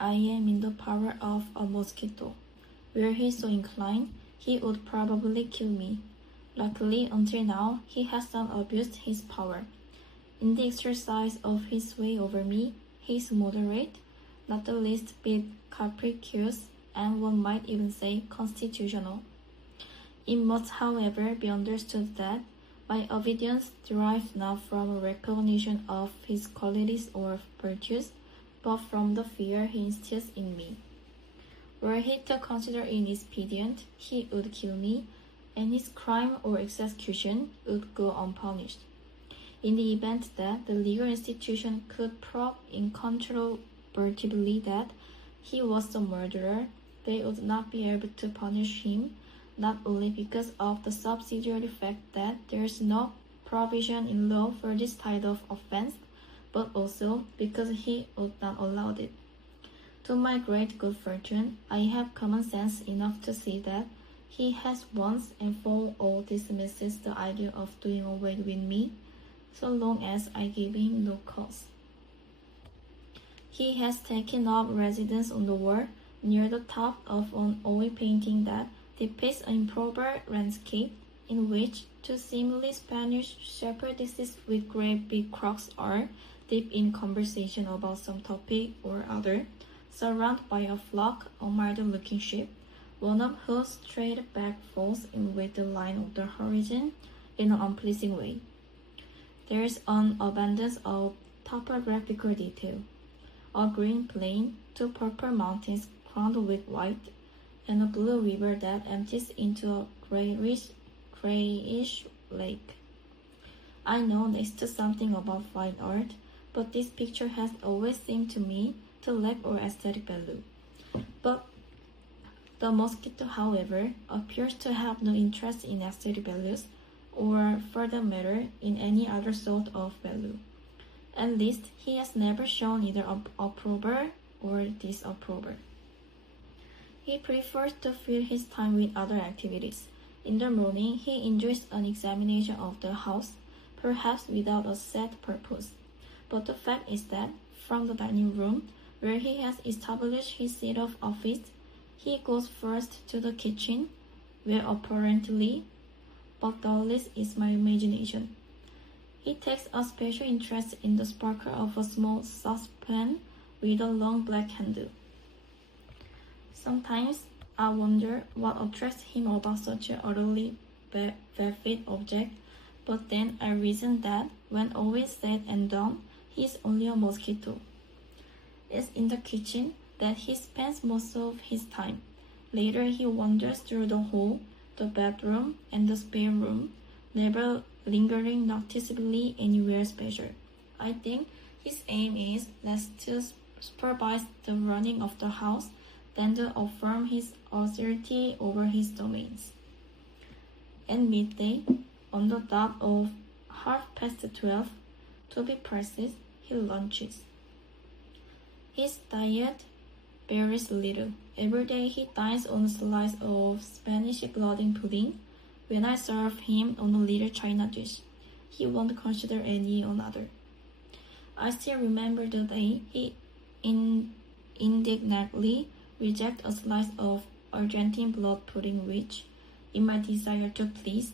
I am in the power of a mosquito. Were he so inclined, he would probably kill me. Luckily, until now, he has not abused his power. In the exercise of his sway over me, he is moderate, not the least bit capricious, and one might even say constitutional. It must, however, be understood that my obedience derives not from a recognition of his qualities or virtues, but from the fear he instills in me. Were he to consider it expedient, he would kill me, and his crime or execution would go unpunished. In the event that the legal institution could prove incontrovertibly that he was the murderer, they would not be able to punish him, not only because of the subsidiary fact that there is no provision in law for this type of offense, but also because he would not allow it. To my great good fortune, I have common sense enough to see that he has once and for all dismisses the idea of doing away with me, so long as I give him no cause. He has taken up residence on the wall near the top of an oil painting that depicts an improper landscape in which two seemingly Spanish shepherdesses with great big crocks are deep in conversation about some topic or other, surrounded by a flock of milder-looking sheep, one of whose straight back falls in with the line of the horizon in an unpleasing way. There is an abundance of topographical detail. A green plain, two purple mountains crowned with white, and a blue river that empties into a grayish lake. I know next to something about fine art, but this picture has always seemed to me to lack all aesthetic value. But the mosquito, however, appears to have no interest in aesthetic values, or for that matter, in any other sort of value. At least, he has never shown either approval or disapproval. He prefers to fill his time with other activities. In the morning, he enjoys an examination of the house, perhaps without a set purpose. But the fact is that, from the dining room, where he has established his seat of office, he goes first to the kitchen, where apparently, but doubtless is my imagination, he takes a special interest in the sparkle of a small saucepan with a long black handle. Sometimes I wonder what attracts him about such an utterly vapid object, but then I reason that, when all is said and done, he is only a mosquito. It's in the kitchen that he spends most of his time. Later he wanders through the hall, the bedroom, and the spare room, never lingering noticeably anywhere special. I think his aim is less to supervise the running of the house than to affirm his authority over his domains. At midday, on the dot of 12:30, to be precise, he lunches. His diet varies little. Every day he dines on a slice of Spanish blooding pudding. When I serve him on a little china dish, he won't consider any another. I still remember the day he indignantly rejected a slice of Argentine blood pudding which, in my desire to please,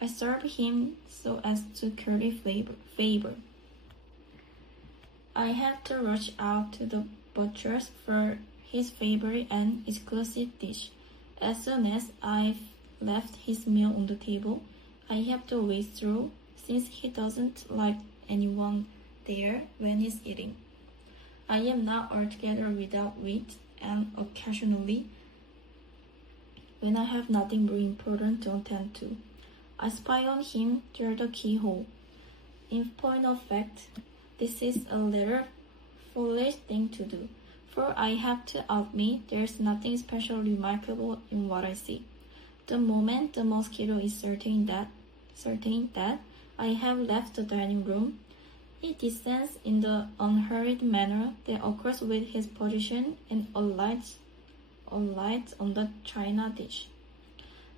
I served him so as to curry favor. I had to rush out to the butcher's for his favorite and exclusive dish. As soon as I've left his meal on the table, I have to wait through, since he doesn't like anyone there when he's eating. I am not altogether without wit, and occasionally, when I have nothing very important to attend to, I spy on him through the keyhole. In point of fact, this is a little foolish thing to do, for I have to admit there's nothing especially remarkable in what I see. The moment the mosquito is certain that I have left the dining room, he descends in the unhurried manner that occurs with his position and alights on the china dish.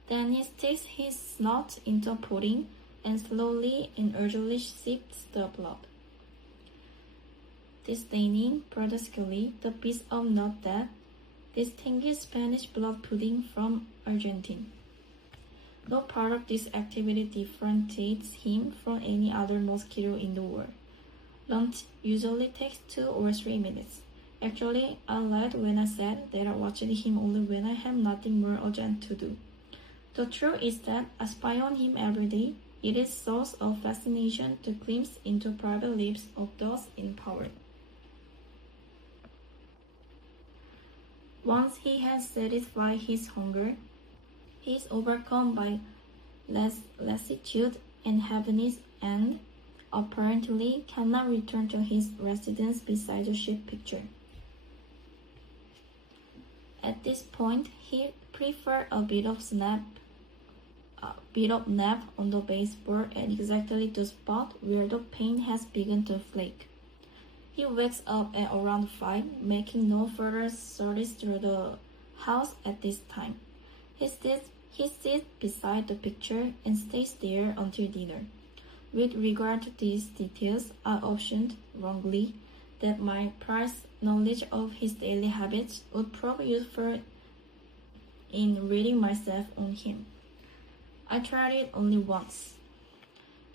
Then he sticks his snout into pudding and slowly and urgently sips the blood. disdaining brusquely the piece of nut that distinguished Spanish blood pudding from Argentine. No part of this activity differentiates him from any other mosquito in the world. Lunch usually takes 2 or 3 minutes. Actually, I lied when I said that I watched him only when I have nothing more urgent to do. The truth is that I spy on him every day. It is a source of fascination to glimpse into private lives of those in power. Once he has satisfied his hunger, he is overcome by lassitude and heaviness and apparently cannot return to his residence beside the ship picture. At this point, he prefers a bit of nap on the baseboard at exactly the spot where the paint has begun to flake. He wakes up at around 5, making no further sorties through the house at this time. He sits beside the picture and stays there until dinner. With regard to these details, I assumed wrongly that my precise knowledge of his daily habits would prove useful in reading myself on him. I tried it only once.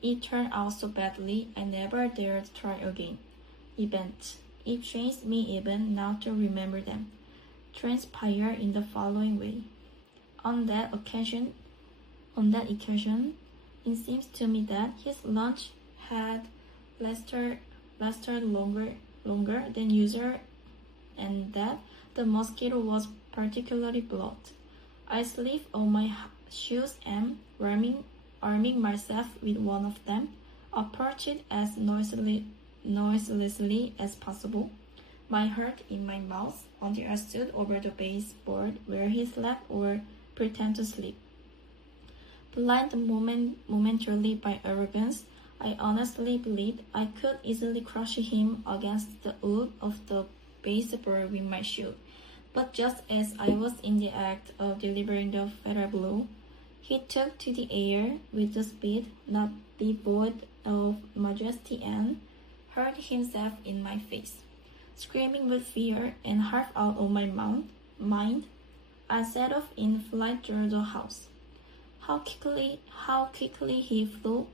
It turned out so badly I never dared try again. Events. It pains me even now to remember them. Transpire in the following way. On that occasion, it seems to me that his lunch had lasted longer than usual, and that the mosquito was particularly blood. I slipped on my shoes and, arming myself with one of them, approached it as noiselessly as possible, my heart in my mouth, until I stood over the baseboard where he slept or pretended to sleep. Blinded momentarily by arrogance, I honestly believed I could easily crush him against the wood of the baseboard with my shoe. But just as I was in the act of delivering the fatal blow, he took to the air with a speed not devoid of majesty and hurled himself in my face. Screaming with fear and half out of my mind, I set off in flight through the house. How quickly he flew,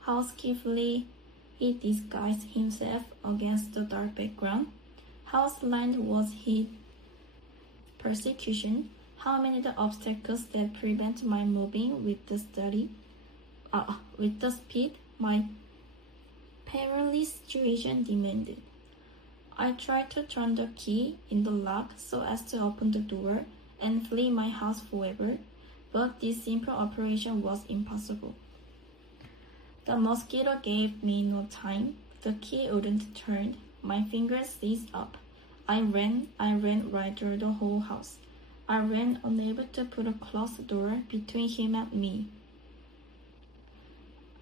how skillfully he disguised himself against the dark background, how slight was his persecution, how many the obstacles that prevent my moving with the speed my perilous situation demanded. I tried to turn the key in the lock so as to open the door and flee my house forever, but this simple operation was impossible. The mosquito gave me no time. The key wouldn't turn. My fingers seized up. I ran right through the whole house. I ran unable to put a closed door between him and me.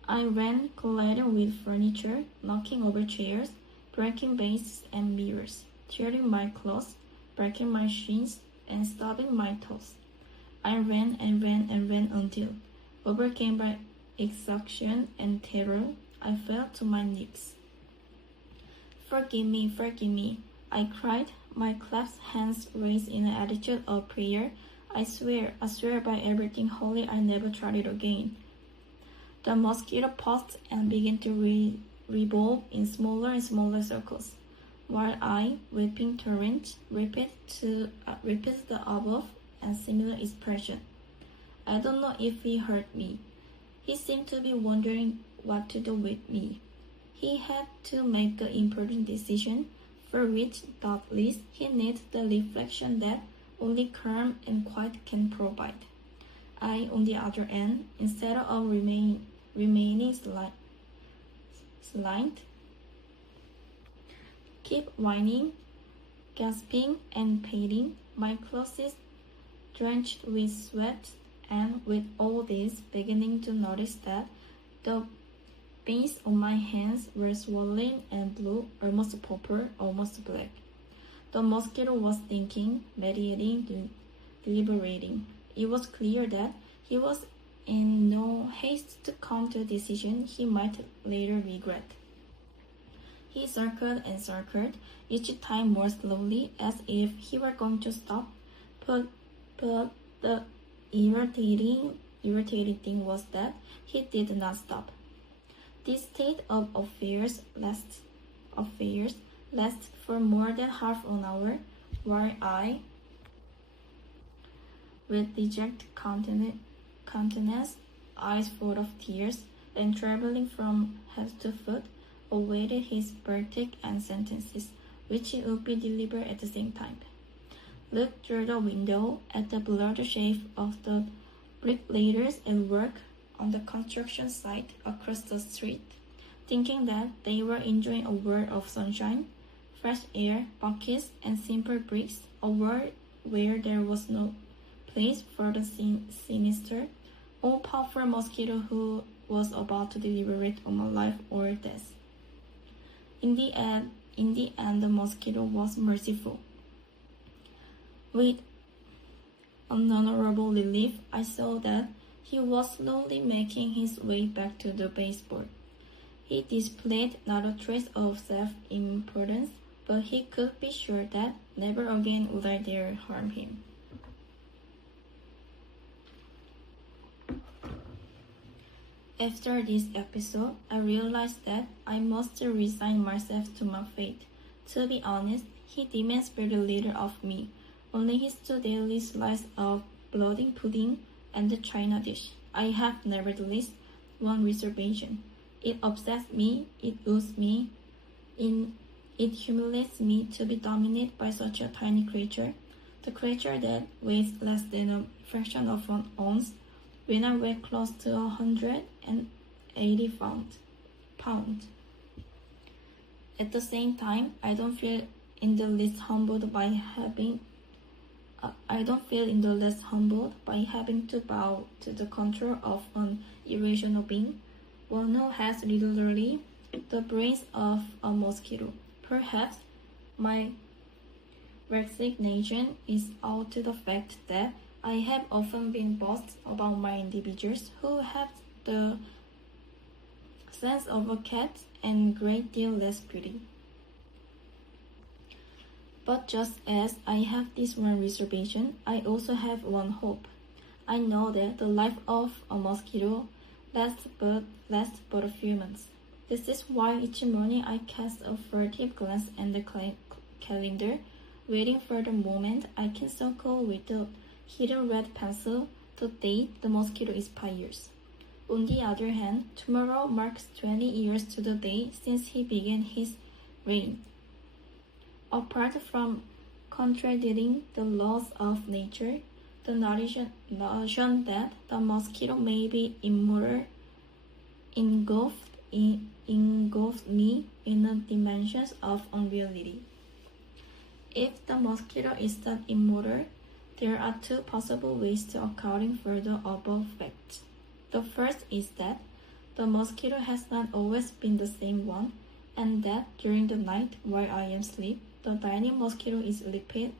I ran colliding with furniture, knocking over chairs, breaking vases and mirrors, tearing my clothes, breaking my shins, and stubbing my toes. I ran until, overcome by exhaustion and terror, I fell to my knees. Forgive me, I cried, my clasped hands raised in an attitude of prayer. I swear by everything holy I never tried it again. The mosquito paused and began to revolve in smaller and smaller circles, while I, weeping torrent, repeated the above and similar expression. I don't know if he heard me. He seemed to be wondering what to do with me. He had to make an important decision, for which, doubtless, he needed the reflection that only calm and quiet can provide. I, on the other hand, instead of remaining silent, keep whining, gasping, and panting, my clothes drenched with sweat, and with all this, beginning to notice that the veins on my hands were swollen and blue, almost purple, almost black. The mosquito was thinking, meditating, deliberating. It was clear that he was in no haste to come to a decision he might later regret. He circled and circled, each time more slowly, as if he were going to stop. But the irritating thing was that he did not stop. This state of affairs lasted for more than half an hour, while I, with dejected countenance, eyes full of tears, and trembling from head to foot, awaited his verdict and sentences, which would be delivered at the same time. Looked through the window at the blurred shape of the bricklayers at work on the construction site across the street, thinking that they were enjoying a world of sunshine, fresh air, buckets, and simple bricks, a world where there was no place for the sinister, all-powerful mosquito who was about to deliberate on my life or death. In the end, the mosquito was merciful. With unhonorable relief, I saw that he was slowly making his way back to the baseboard. He displayed not a trace of self-importance, but he could be sure that never again would I dare harm him. After this episode, I realized that I must resign myself to my fate. To be honest, he demands very little of me, only his 2 daily slices of bloody pudding and the china dish. I have nevertheless one reservation. It upsets me, it wounds me, it humiliates me to be dominated by such a tiny creature, the creature that weighs less than a fraction of an ounce, when I weigh close to 180 pounds. At the same time, I don't feel in the least humbled by having to bow to the control of an irrational being, one who has literally the brains of a mosquito. Perhaps my resignation is all to the fact that I have often been bossed about my individuals who have the sense of a cat and great deal less beauty. But just as I have this one reservation, I also have one hope. I know that the life of a mosquito lasts but a few months. This is why each morning I cast a furtive glance at the calendar, waiting for the moment I can circle with a hidden red pencil the date the mosquito expires. On the other hand, tomorrow marks 20 years to the day since he began his reign. Apart from contradicting the laws of nature, the notion that the mosquito may be immortal engulfed me in the dimensions of unreality. If the mosquito is not immortal, there are 2 possible ways to accounting for the above facts. The first is that the mosquito has not always been the same one, and that during the night while I am asleep, the dying mosquito is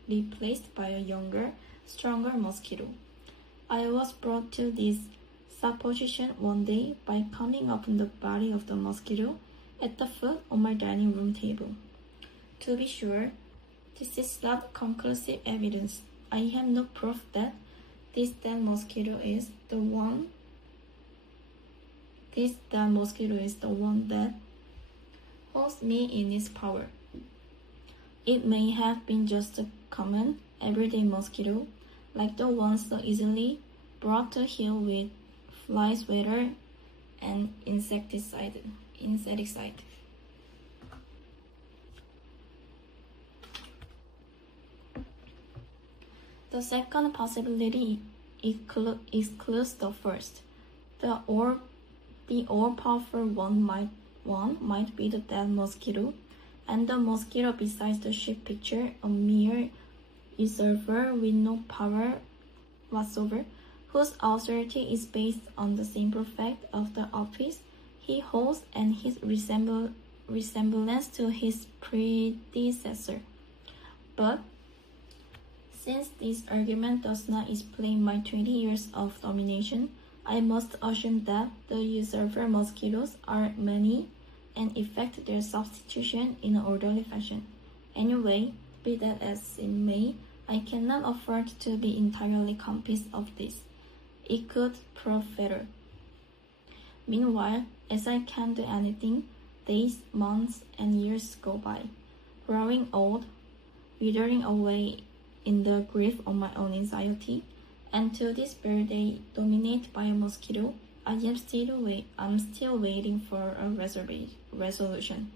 replaced by a younger, stronger mosquito. I was brought to this supposition one day by counting upon the body of the mosquito at the foot of my dining room table. To be sure, this is not conclusive evidence. I have no proof that this dead mosquito is the one that holds me in its power. It may have been just a common, everyday mosquito, like the ones so easily brought to heel with fly swatter and insecticide. The second possibility excludes the first. The all-powerful one might be the dead mosquito, and the mosquito beside the ship picture a mere usurper with no power whatsoever, whose authority is based on the simple fact of the office he holds and his resemblance to his predecessor. But since this argument does not explain my 20 years of domination, I must assume that the usurper mosquitoes are many and effect their substitution in an orderly fashion. Anyway, be that as it may, I cannot afford to be entirely convinced of this. It could prove better. Meanwhile, as I can't do anything, days, months, and years go by. Growing old, withering away in the grief of my own anxiety, and to this very day, dominated by a mosquito, I'm still waiting for a resolution.